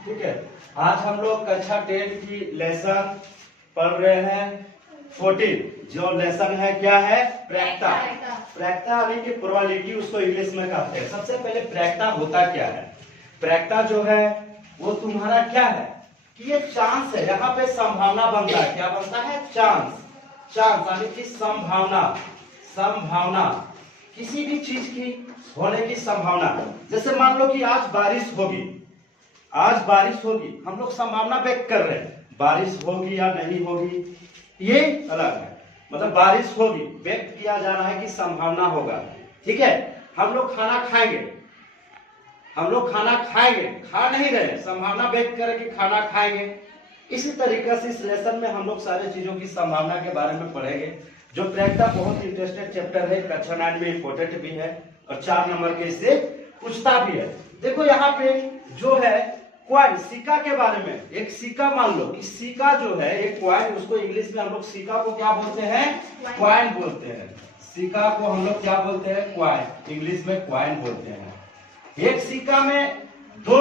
ठीक है। आज हम लोग कक्षा 10 की लेसन पढ़ रहे हैं 14। जो लेसन है क्या है? प्रैक्टा। प्रैक्टा यानी कि प्रोबेबिलिटी उसको इंग्लिश में कहते हैं। सबसे पहले प्रैक्टा होता क्या है? प्रैक्टा जो है वो तुम्हारा क्या है कि ये चांस है, यहाँ पे संभावना बनता है। क्या बनता है? चांस। चांस यानी कि संभावना। संभावना किसी भी चीज की होने की संभावना। जैसे मान लो कि आज बारिश होगी, आज बारिश होगी, हम लोग संभावना व्यक्त कर रहे हैं बारिश होगी या नहीं होगी, ये अलग है। मतलब बारिश होगी व्यक्त किया जा रहा है कि संभावना होगा। ठीक है। हम लोग खाना खाएंगे, हम लोग खाना खाएंगे, खा नहीं रहे, संभावना व्यक्त करें कि खाना खाएंगे। इसी तरीके से इस लेसन में हम लोग सारी चीजों की संभावना के बारे में पढ़ेंगे। जो प्रैक्टा बहुत इंटरेस्टेड चैप्टर है, कक्षा 9 में इंपोर्टेंट भी है और 4 नंबर के इससे पूछता भी है। देखो यहाँ पे जो है क्वाइन, सिक्का के बारे में। एक सिक्का मान लो कि सिक्का जो है एक क्वाइन, उसको इंग्लिश में हम लोग सिक्का को क्या बोलते हैं? क्वाइन बोलते हैं। सिक्का को हम लोग क्या बोलते हैं? क्वाइन। इंग्लिश में क्वाइन बोलते हैं। एक सिक्का में दो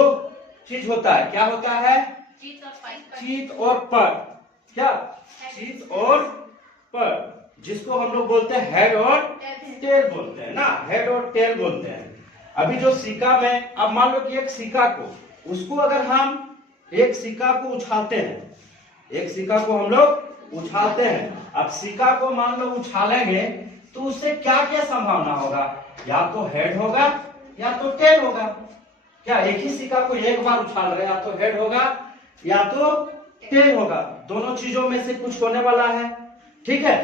चीज होता है। क्या होता है? चीत और पर। क्या? चीत और पर, जिसको हम लोग बोलते हैं हेड और टेल बोलते हैं ना, हेड और टेल बोलते हैं। अभी जो सिक्का में, अब मान लो कि एक सिक्का को, उसको अगर हम एक सिक्का को उछालते हैं, एक सिक्का को हम लोग उछालते हैं, अब सिक्का को मान लो उछालेंगे तो उससे क्या क्या संभावना होगा? या तो हेड होगा या तो टेल होगा। क्या एक ही सिक्का को एक बार उछाल रहे हैं, या तो हेड होगा या तो टेल होगा। दोनों चीजों में से कुछ होने वाला है। ठीक है।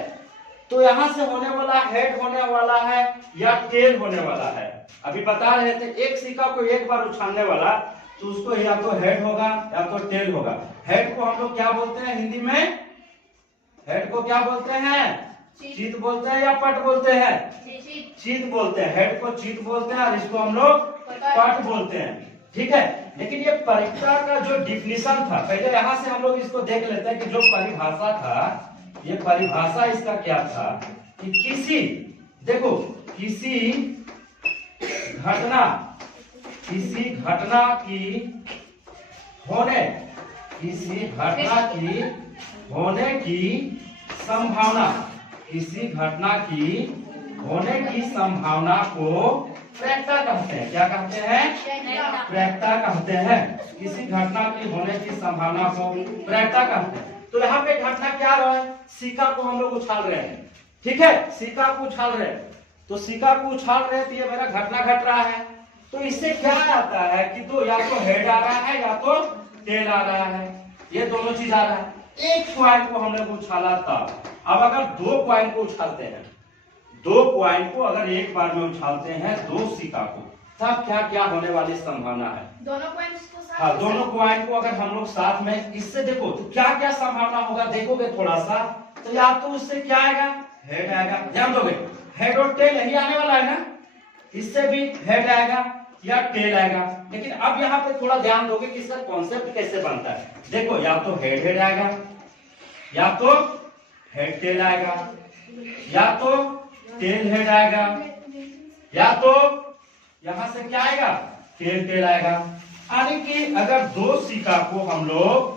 तो यहां से होने वाला हेड होने वाला है या टेल होने वाला है। अभी बता रहे थे एक सिक्का को एक बार उछालने वाला तो उसको या तो हेड होगा या तो टेल होगा। हेड को हम लोग क्या बोलते हैं हिंदी में? हेड को क्या बोलते हैं? चीत बोलते हैं या पट बोलते हैं? चीत बोलते हैं। हेड को चीत बोलते हैं और इसको हम लोग पट बोलते हैं। ठीक है। लेकिन ये परीक्षा का जो डिफिनीशन था, पहले यहाँ से हम लोग इसको देख लेते हैं कि जो परिभाषा था, ये परिभाषा इसका क्या था कि किसी, देखो, किसी घटना, किसी घटना की होने, किसी घटना की होने की संभावना, किसी घटना की होने की संभावना को प्रैक्टा कहते हैं। क्या कहते हैं? प्रैक्टा कहते हैं। किसी घटना की होने की संभावना को प्रैक्टा कहते हैं। तो यहाँ पे घटना क्या रहा है? सिक्का को हम लोग उछाल रहे हैं। ठीक है। सिक्का को उछाल रहे हैं, तो सिक्का को उछाल रहे हैं तो ये मेरा घटना घट रहा है। तो इससे क्या आता है कि तो या तो हेड आ रहा है या तो टेल आ रहा है। ये दोनों चीज आ रहा है। एक क्वाइन को हम लोग उछाला था। अब अगर दो क्वाइन को उछालते हैं, दो क्वाइन को अगर एक बार में उछालते हैं, दो सिक्का को, तब क्या क्या होने वाली संभावना है? दोनों क्वाइंस को साथ, हाँ, दोनों क्वाइन को अगर हम लोग साथ में, इससे देखो तो क्या क्या संभावना होगा, देखोगे थोड़ा सा तो या तो उससे क्या आएगा? हेड आएगा। ध्यान दोगे, हेड और टेल यही आने वाला है ना, इससे भी हेड आएगा या टेल आएगा। लेकिन अब यहाँ पे थोड़ा ध्यान दोगे कि इसका कॉन्सेप्ट कैसे बनता है। देखो, या तो हेड हेड आएगा, या तो हेड टेल आएगा, या तो टेल हेड आएगा, या तो यहां से क्या आएगा? टेल टेल आएगा। यानी कि अगर दो सिक्का को हम लोग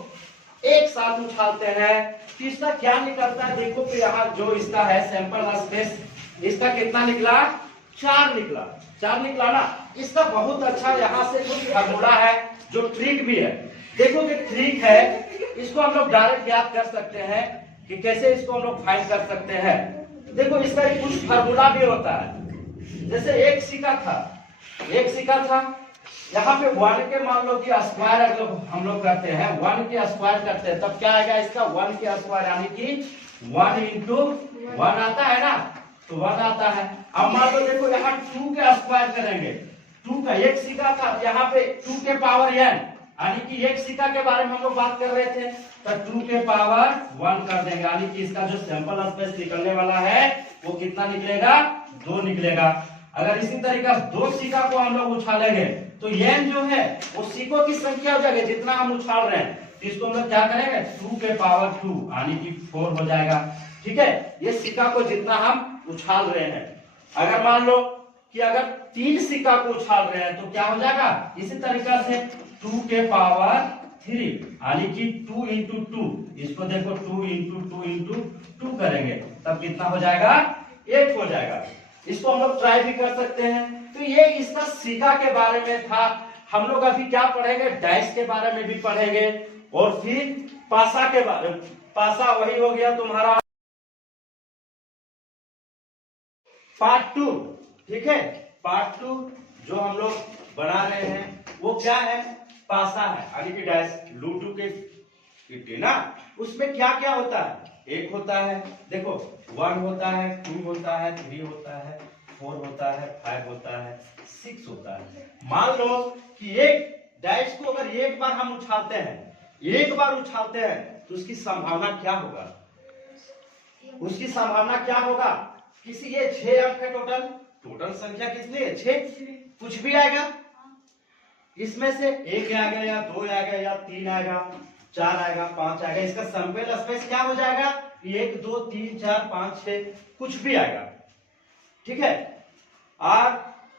एक साथ उछालते हैं तो इसका क्या निकलता है? देखो तो यहाँ जो इसका है सैंपल स्पेस, इसका कितना निकला? 4 निकला। 4 निकला ना। इसका बहुत अच्छा यहाँ से कुछ फार्मूला है, जो ट्रिक भी है। देखो कि ट्रिक है, इसको हम लोग डायरेक्ट याद कर सकते हैं कि कैसे इसको हम लोग फाइंड कर सकते हैं। देखो, इसका कुछ फार्मूला भी होता है। जैसे एक सिक्का था, एक सिक्का था, यहाँ पे 1 के मान लो कि स्क्वायर अगर हम लोग करते हैं, 1 के स्क्वायर करते हैं, तब क्या आएगा इसका? 1 के स्क्वायर यानी कि 1 इंटू 1 आता है ना, तो 1 आता है। अब मान लो देखो यहाँ 2 के स्क्वायर करेंगे, 2 का, एक सिक्का का यहाँ पे 2 के पावर n, यानी कि एक सिक्का के बारे में हम लोग बात कर रहे थे, तो 2 के पावर 1 कर देंगे। यानी कि इसका जो सैंपल स्पेस निकलने वाला है वो कितना निकलेगा? 2 निकलेगा। अगर इसी तरीके से दो सिक्का को हम लोग उछालेंगे तो n जो है वो सिक्कों की संख्या हो जाएगी जितना हम उछाल रहे हैं। तो इसको हम लोग क्या करेंगे? 2 के पावर 2 यानी कि 4 हो जाएगा। ठीक है। ये सिक्का को जितना हम उछाल रहे हैं, अगर मान लो कि अगर 3 सिक्का को उछाल रहे हैं तो क्या हो जाएगा? इसी तरीके से 2 के पावर 3 यानी कि 2 इंटू 2, इसको देखो 2 इंटू 2 इंटू 2 करेंगे तब कितना हो जाएगा, 8 हो जाएगा। इसको हम लोग ट्राई भी कर सकते हैं। तो ये इसका सिक्का के बारे में था। हम लोग अभी क्या पढ़ेंगे, डाइस के बारे में भी पढ़ेंगे और फिर पासा के बारे में। पासा वही हो गया तुम्हारा पार्ट 2, ठीक है। पार्ट 2 जो हम लोग बना रहे हैं वो क्या है, पासा है यानी कि डाइस, लूडो के गिट्टी ना। उसमें क्या क्या होता है, एक होता है देखो 1 होता है, 2 होता है, 3 होता है, 4 होता है, 5 होता है, 6 होता है। मान लो कि एक डाइस को अगर एक बार हम उछालते हैं तो उसकी संभावना क्या होगा, उसकी संभावना क्या होगा, किसी ये 6 अंक है, टोटल संख्या कितनी है 6, कुछ भी आएगा इसमें से, 1 आएगा या 2 आएगा या 3 आएगा, 4 आएगा, 5 आएगा, इसका सैंपल स्पेस क्या हो जाएगा, 1 2 3 4 5 6 कुछ भी आएगा, ठीक है। और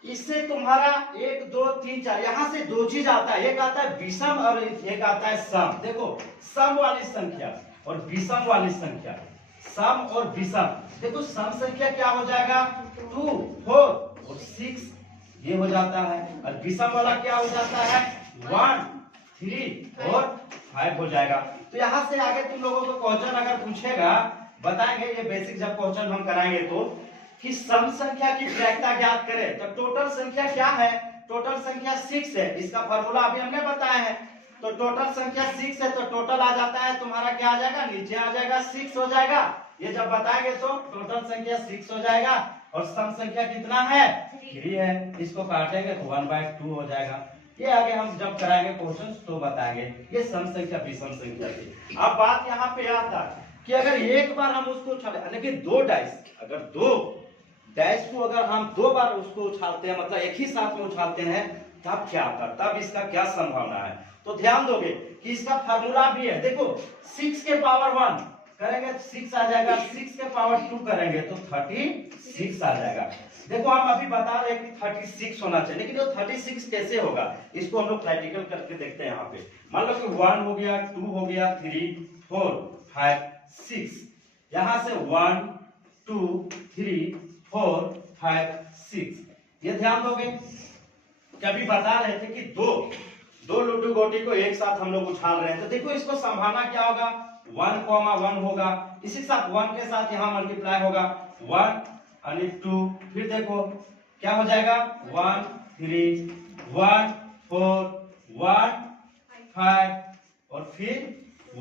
इससे तुम्हारा 1 2 3 4 यहां से 2 चीज आता है, एक आता है विषम और एक आता है सम। देखो सम वाली संख्या और विषम वाली संख्या, सम और विषम। देखो सम संख्या क्या हो जाएगा, 2 4 और 6 ये हो जाता है, और विषम वाला क्या हो जाता है, 1 3 और 5 हो जाएगा। तो यहाँ से आगे तुम लोगों को क्वेश्चन अगर पूछेगा, बताएंगे ये बेसिक जब क्वेश्चन हम कराएंगे तो, कि सम संख्या की प्रायिकता ज्ञात करें। तो टोटल संख्या क्या है, टोटल संख्या 6 है, इसका फॉर्मूला अभी हमने बताया है। तो टोटल संख्या 6 है, तो टोटल आ जाता है तुम्हारा क्या आ जाएगा, नीचे आ जाएगा 6 हो जाएगा। ये जब बताएंगे तो टोटल संख्या 6 हो जाएगा और सम संख्या कितना है, 3 है। इसको काटेंगे तो 1/2 हो जाएगा। ये आगे हम जब कराएंगे क्वेश्चन तो बताएंगे। ये सम संख्या विषम संख्या थी। अब बात यहाँ पे आता कि अगर एक बार हम उसको उछाले, यानी कि 2 डाइस, अगर 2 डाइस को अगर हम 2 बार उसको उछालते हैं, मतलब एक ही साथ में उछालते हैं, तब क्या होता है, तब इसका क्या संभावना है। तो ध्यान दोगे कि इसका फार्मूला भी है। देखो 6 के पावर 1 करेंगे तो 6 आ जाएगा, 6 के पावर 2 करेंगे तो 36 आ जाएगा। देखो हम अभी बता रहे हैं कि 36 होना चाहिए, लेकिन वो 36 कैसे होगा, इसको हम लोग प्रैक्टिकल करके देखते हैं। यहाँ पे मान लो कि 1 हो गया, 2 हो गया, 3 4 5 6, यहाँ से 1 2 3 4 5 6, ये ध्यान दोगे। कभी बता रहे थे कि दो लूडो गोटी को एक साथ हम लोग उछाल रहे हैं, तो देखो इसको संभावना क्या होगा, 1,1 होगा, इसी साथ 1 के साथ यहाँ मल्टीप्लाई होगा 1 यानी 2, फिर देखो क्या हो जाएगा 1 3 1 4 1 5 और फिर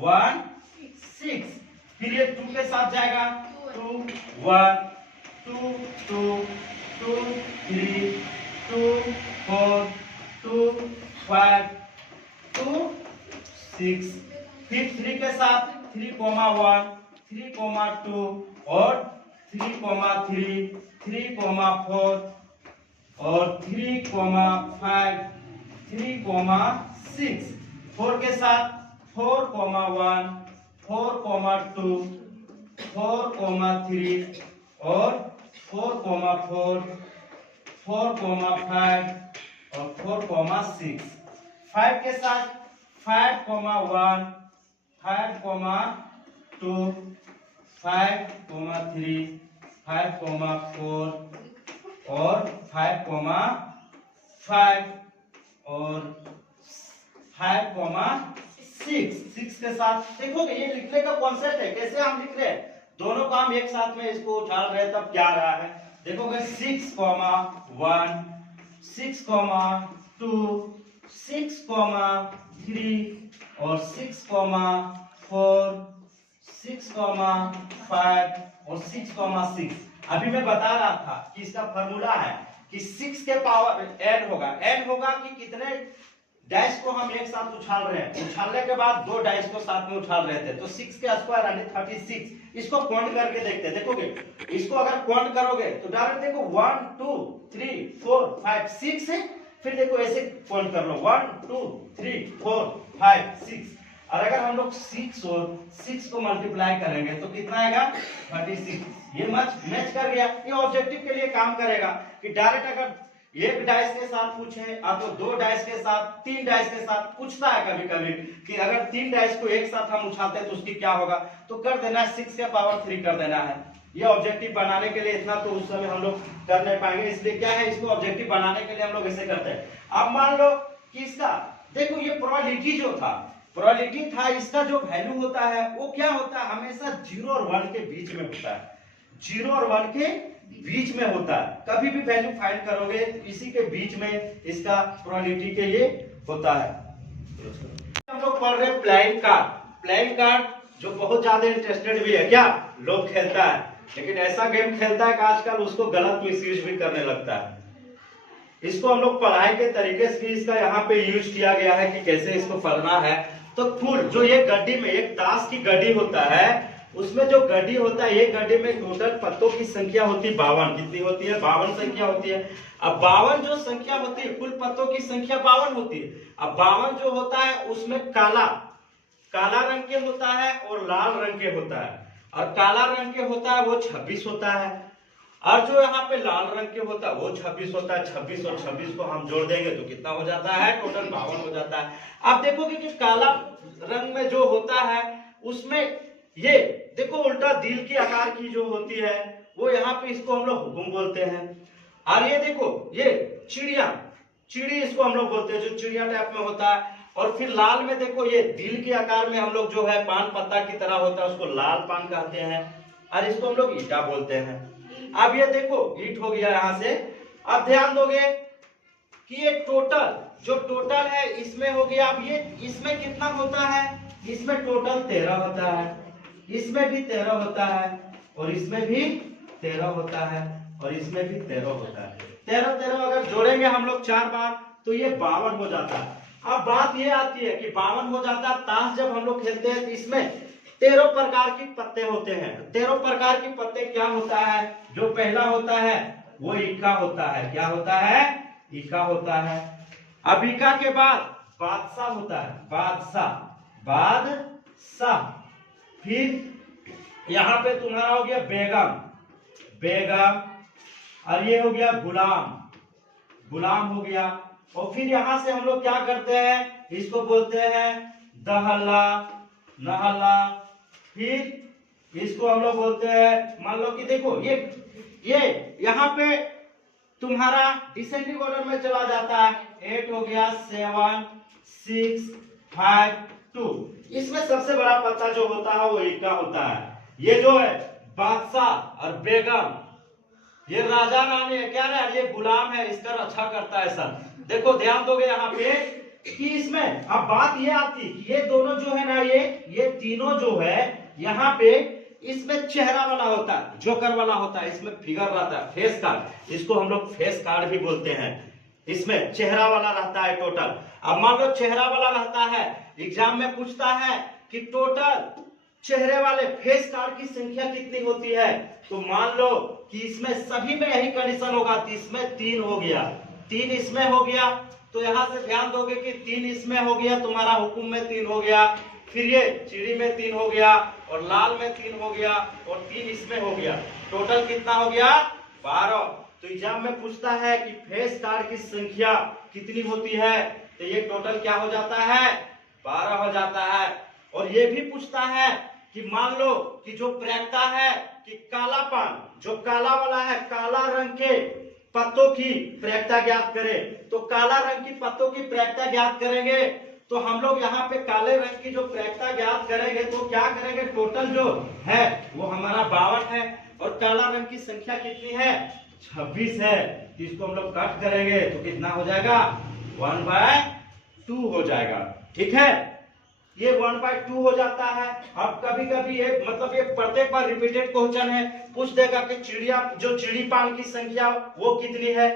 1 6, फिर ये 2 के साथ जाएगा 2 1 2 2 2 3 2 4 2 5 2 6, फिर 3 के साथ 3, 1 3, 2 और 3, 3 3, 4 और 3, 5 3, 6, 4 के साथ 4, 1 4, 2 4, 3 और 4, 4 4, 5 और 4, 6, 5 के साथ 5, 1 5, 2 5, 3 5, 4 और 5, 5 और 5, 6 के साथ। देखोगे ये लिखने का कॉन्सेप्ट है, कैसे हम लिख रहे हैं, दोनों को हम एक साथ में इसको उछाल रहे हैं, तब क्या रहा है देखोगे 6, 1 6, 2 6, 3 और 6, 4 6, 5 और 6, 6। अभी मैं बता रहा था कि इसका फॉर्मूला है कि 6 के पावर n होगा कि कितने डैश को हम एक साथ उछाल रहे हैं, उछालने के बाद 2 डैश को साथ में उछाल रहे थे, तो 6 के स्क्वायर यानी 36। इसको काउंट करके देखते हैं, देखोगे इसको अगर काउंट करोगे तो डायरेक्ट देखो 1 2 3 4 5 6 है, फिर देखो ऐसे काउंट कर लो 1 2 3 4 5 6, और अगर हम लोग 6 और 6 को मल्टीप्लाई करेंगे तो कितना आएगा 36। ये मैच कर गया, ये ऑब्जेक्टिव के लिए काम करेगा कि डायरेक्ट अगर एक डाइस के साथ पूछे तो 2 डाइस के साथ, 3 डाइस के साथ पूछता है कभी कभी कि अगर 3 डाइस को एक साथ हम उठाते हैं तो उसकी क्या होगा, तो कर देना है 6 के पावर 3 कर देना है। ये ऑब्जेक्टिव बनाने के लिए इतना तो उस समय हम लोग कर नहीं पाएंगे, इसलिए क्या है, इसको ऑब्जेक्टिव बनाने के लिए हम लोग ऐसे करते हैं। अब मान लो कि इसका देखो ये प्रोबेबिलिटी जो था, प्रोबेबिलिटी था, इसका जो वैल्यू होता है वो क्या होता है, हमेशा 0 और 1 के बीच में होता है। 0 और 1 के बीच में होता है, कभी भी वैल्यू फाइंड करोगे इसी के बीच में इसका प्रोबेबिलिटी के ये होता है। हम लोग पढ़ रहे हैं प्लेइंग कार्ड। प्लेइंग कार्ड जो बहुत ज्यादा इंटरेस्टेड भी है, क्या लोग खेलता है, लेकिन ऐसा गेम खेलता है कि आजकल उसको गलत मिसयूज भी करने लगता है। इसको हम लोग पढ़ाई के तरीके से भी इसका यहाँ पे यूज किया गया है कि कैसे इसको पढ़ना है। तो फुल जो ये गड्डी में एक ताश की गड्डी होता है, उसमें जो गड्डी होता है, ये गड्डी में टोटल पत्तों की संख्या होती है 52। कितनी होती है, 52 संख्या होती है। अब 52 जो संख्या होती है, कुल पत्तों की संख्या 52 होती है। अब 52 जो होता है उसमें काला रंग के होता है और लाल रंग के होता है, और काला रंग के होता है वो 26 होता है, और जो यहाँ पे लाल रंग के होता है वो 26 होता है। 26 और 26 को हम जोड़ देंगे तो कितना हो जाता है, टोटल 52 हो जाता है। आप देखोगे कि काला रंग में जो होता है उसमें ये देखो उल्टा दिल की आकार की जो होती है वो यहाँ पे, इसको हम लोग हुकुम बोलते हैं। और ये देखो ये चिड़ी इसको हम लोग बोलते हैं, जो चिड़िया टाइप में होता है। और फिर लाल में देखो ये दिल के आकार में हम लोग जो है पान पत्ता की तरह होता है, उसको लाल पान कहते हैं, और इसको हम लोग ईटा बोलते हैं। अब ये देखो ईट हो गया यहाँ से। अब ध्यान दोगे कि ये टोटल है इसमें हो गया। अब ये इसमें कितना होता है, इसमें टोटल 13 होता है, इसमें भी 13 होता है, और इसमें भी 13 होता है, और इसमें भी 13 होता है। 13 अगर जोड़ेंगे हम लोग 4 बार तो ये 52 हो जाता है। अब बात ये आती है कि 52 हो जाता है। ताश जब हम लोग खेलते हैं तो इसमें 13 प्रकार के पत्ते होते हैं। 13 प्रकार के पत्ते क्या होता है, जो पहला होता है वो इक्का होता है। क्या होता है, इक्का होता है। अब इक्का के बाद बादशाह होता है, बादशाह। फिर यहाँ पे तुम्हारा हो गया बेगम, और ये हो गया गुलाम हो गया। और फिर यहां से हम लोग क्या करते हैं, इसको बोलते हैं नहला। फिर इसको हम लोग बोलते हैं, मान लो कि देखो ये यहाँ पे तुम्हारा डिसेंडिंग ऑर्डर में चला जाता है। 8 हो गया, 7 6 5 2। इसमें सबसे बड़ा पत्ता जो होता है वो इक्का होता है। ये जो है बादशाह और बेगम, ये राजा रानी है, क्या है, ये गुलाम है, इसका रक्षा करता है सर। देखो ध्यान दोगे यहाँ पे कि इसमें अब बात ये आती कि ये दोनों जो है ना, ये तीनों जो है यहाँ पे इसमें चेहरा वाला होता है, जोकर वाला होता है, इसमें फिगर रहता है, फेस कार्ड, इसको हम लोग फेस कार्ड भी बोलते हैं। इसमें चेहरा वाला रहता है टोटल। अब मान लो चेहरा वाला रहता है, एग्जाम में पूछता है कि टोटल चेहरे वाले फेस कार्ड की संख्या कितनी होती है, तो मान लो कि इसमें सभी में यही कंडीशन होगा, तो इसमें 3 हो गया, 3 इसमें हो गया, तो यहां से ध्यान दोगे कि 3 इसमें हो गया, तुम्हारा हुकुम में 3 हो गया, फिर ये चिड़ी में 3 हो गया, और लाल में 3 हो गया, और 3 इसमें हो गया। टोटल कितना हो गया, 12। तो एग्जाम में पूछता है कि फेस कार्ड की संख्या कितनी होती है, तो ये टोटल क्या हो जाता है, 12 हो जाता है। और ये भी पूछता है कि मान लो कि जो प्रैक्टा है कि काला पान, जो काला वाला है, काला रंग के पत्तों की प्रैक्टा ज्ञात करें, तो काला रंग की पत्तों की प्रैक्टा ज्ञात करेंगे, तो हम लोग यहाँ पे काले रंग की जो प्रैक्टा ज्ञात करेंगे तो क्या करेंगे, टोटल जो है वो हमारा 52 है, और काला रंग की संख्या कितनी है, 26 है। इसको हम लोग कट करेंगे तो कितना हो जाएगा, 1/2 हो जाएगा। ठीक है, ये 1/2 हो जाता है। अब कभी कभी ये मतलब ये प्रत्येक बार रिपीटेड क्वेश्चन है, पूछ देगा कि चिड़ी पान की संख्या वो कितनी है,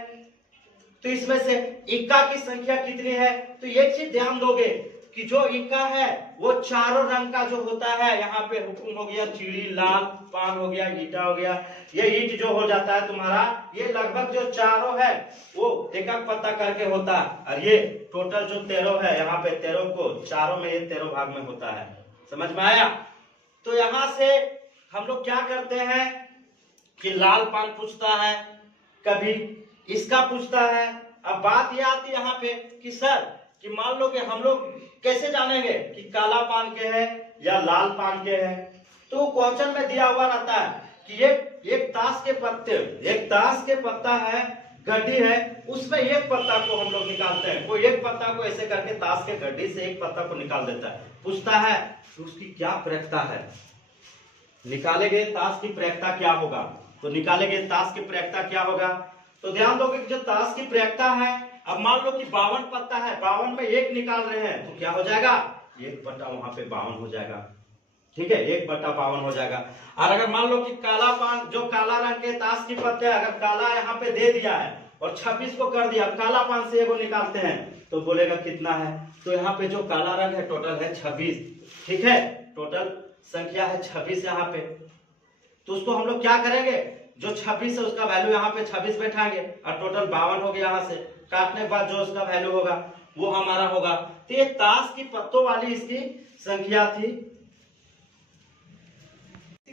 तो इसमें से इक्का की संख्या कितनी है। तो एक चीज ध्यान दोगे कि जो इक्का है वो चारों रंग का जो होता है, यहाँ पे हुकुम हो गया, चिड़ी, लाल पान हो गया, ईटा हो गया। ये ईट जो हो जाता है तुम्हारा, ये लगभग जो चारों है वो एक एक पत्ता करके होता है, और ये टोटल जो 13 है, यहाँ पे 13 को चारों में ये 13 भाग में होता है। समझ में आया। तो यहाँ से हम लोग क्या करते हैं कि लाल पान पूछता है, कभी इसका पूछता है। अब बात यह आती है यहाँ पे कि सर कि मान लो कि हम लोग कैसे जानेंगे कि काला पान के है या लाल पान के है। तो क्वेश्चन में दिया हुआ रहता है कि एक ताश के पत्ते, एक ताश के पत्ता है, गड्डी है, उसमें एक पत्ता को हम लोग निकालते हैं। कोई एक पत्ता को ऐसे करके ताश के गड्डी से एक पत्ता को निकाल देता है। पूछता है तो उसकी क्या प्रैक्टा है, निकालेंगे ताश की प्रैक्टा क्या होगा। तो निकालेंगे ताश की प्रैक्टा क्या होगा। तो ध्यान दोगे कि जो ताश की प्रैक्टा है, अब मान लो कि 52 पत्ता है, 52 में एक निकाल रहे हैं तो क्या हो जाएगा, 1/52 वहां पे 52 हो जाएगा। ठीक है, 1/52 हो जाएगा। और अगर मान लो कि काला पान, जो काला रंग के ताश की पत्ते, अगर काला यहाँ पे दे दिया है और 26 को कर दिया, काला पान से एगो निकालते हैं तो बोलेगा कितना है। तो यहाँ पे जो काला रंग है टोटल है 26। ठीक है, टोटल संख्या है 26 यहाँ पे। तो उसको हम लोग क्या करेंगे, जो 26 है उसका वैल्यू यहाँ पे 26 बैठाएंगे और टोटल 52 हो गया। यहाँ से काटने के बाद जो उसका वैल्यू होगा वो हमारा होगा। तो ये ताश की पत्तों वाली इसकी संख्या थी।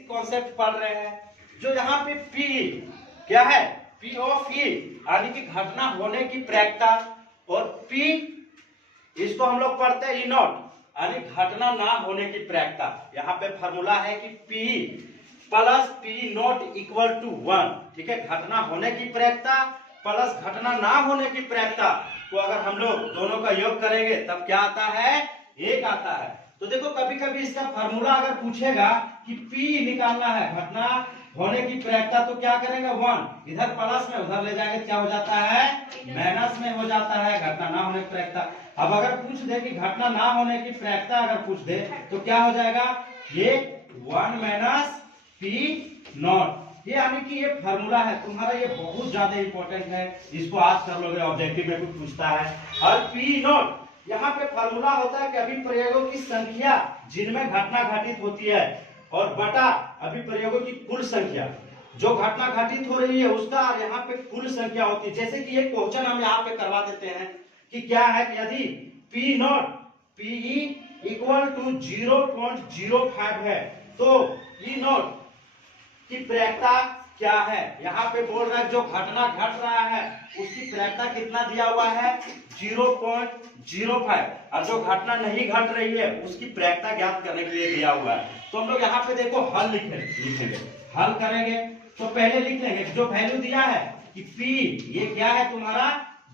कॉन्सेप्ट पढ़ रहे हैं। जो यहाँ पे P क्या है, P ऑफ E यानी कि घटना होने की प्रैक्टा, और P इसको हम लोग पढ़ते हैं E नॉट यानी घटना ना होने की प्रैक्टा। यहाँ पे फॉर्मूला है कि P plus P not equal to 1। ठीक है, घटना होने की प्रैक्टा प्लस घटना ना होने की प्रैक्टा को अगर हम लोग दोनों का योग करेंगे तब क्या आता है, 1 आता है। तो देखो कभी कभी इसका फार्मूला अगर पूछेगा कि P निकालना है घटना होने की प्रैक्टा, तो क्या करेंगे 1 इधर प्लस में उधर ले जाएंगे, क्या हो जाता है, माइनस में हो जाता है घटना ना होने की प्रैक्टा। अब अगर पूछ दे कि घटना ना होने की प्रैक्टा अगर पूछ दे तो क्या हो जाएगा, ये 1 माइनस P नॉट। ये यानी कि ये फार्मूला है तुम्हारा, ये बहुत ज्यादा इंपॉर्टेंट है। इसको आज कर लोगे, ऑब्जेक्टिव में कुछ पूछता है। और P नॉट यहाँ पे फार्मूला होता है कि अभिप्रयोगों की संख्या जिनमें घटना घटित होती है, और बटा अभिप्रयोगों की कुल संख्या, जो घटना घटित हो रही है उसका, और यहाँ पे कुल संख्या होती है। जैसे कि ये क्वेश्चन हम यहाँ पे करवा देते हैं कि क्या है कि यदि P not Pe equal to 0.05 है तो E नॉट की प्रैक्टा क्या है। यहाँ पे बोल रहा है जो घटना घट रहा है उसकी प्रैक्टा कितना दिया हुआ है, 0.05, और जो घटना नहीं घट रही है उसकी प्रैक्टा ज्ञात करने के लिए दिया हुआ है। तो हम लोग यहाँ पे देखो हल लिखेंगे, हल करेंगे तो पहले लिख लेंगे जो वैल्यू दिया है कि P ये क्या है तुम्हारा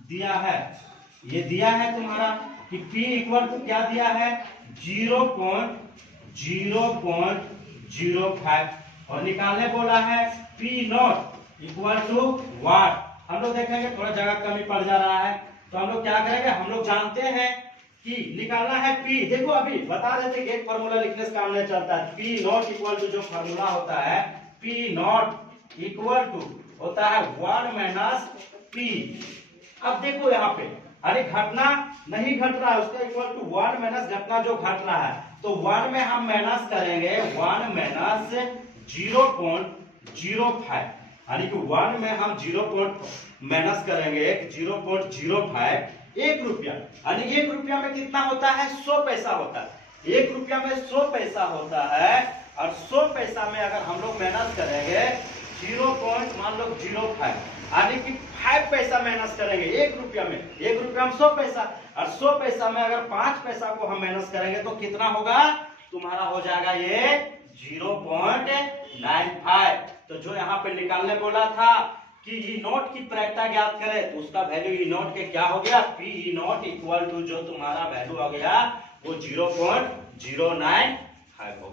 दिया है, ये दिया है तुम्हारा कि P इक्वल टू क्या दिया है, 0.05, और निकालने बोला है P नॉट इक्वल टू वाट। हम लोग देखेंगे थोड़ा जगह कमी पड़ जा रहा है, तो हम लोग क्या करेंगे, हम लोग जानते हैं कि निकालना है P। देखो अभी बता देते कि एक फॉर्मूला लिखने से काम नहीं चलता है। P नॉट इक्वल टू जो फॉर्मूला होता है, P नॉट इक्वल टू होता है 1 माइनस P। अब देखो यहाँ पे अरे घटना नहीं घट रहा है उसका इक्वल टू 1 माइनस घटना जो घट रहा है, तो 1 में हम माइनस करेंगे 1 माइनस 0.05, यानी कि 1 में हम 0 माइनस करेंगे 0.05, 1 रुपया, यानी 1 रुपया में कितना होता है, 100 पैसा होता है। 1 रुपया में 100 पैसा होता है, और 100 पैसा में अगर हम लोग माइनस करेंगे 0.05, यानी कि 5 पैसा माइनस करेंगे 1 रुपया में। 1 रुपया में 100 पैसा, और 100 पैसा में अगर 5 पैसा को हम माइनस करेंगे तो कितना होगा, तुम्हारा हो जाएगा ये 0.95। तो जो यहाँ पे निकालने बोला था कि ई नॉट की प्रैक्टा ज्ञात करें, तो उसका वैल्यू ई नॉट के क्या हो गया, P e not equal to जो तुम्हारा वैल्यू हो गया वो 0.095 हो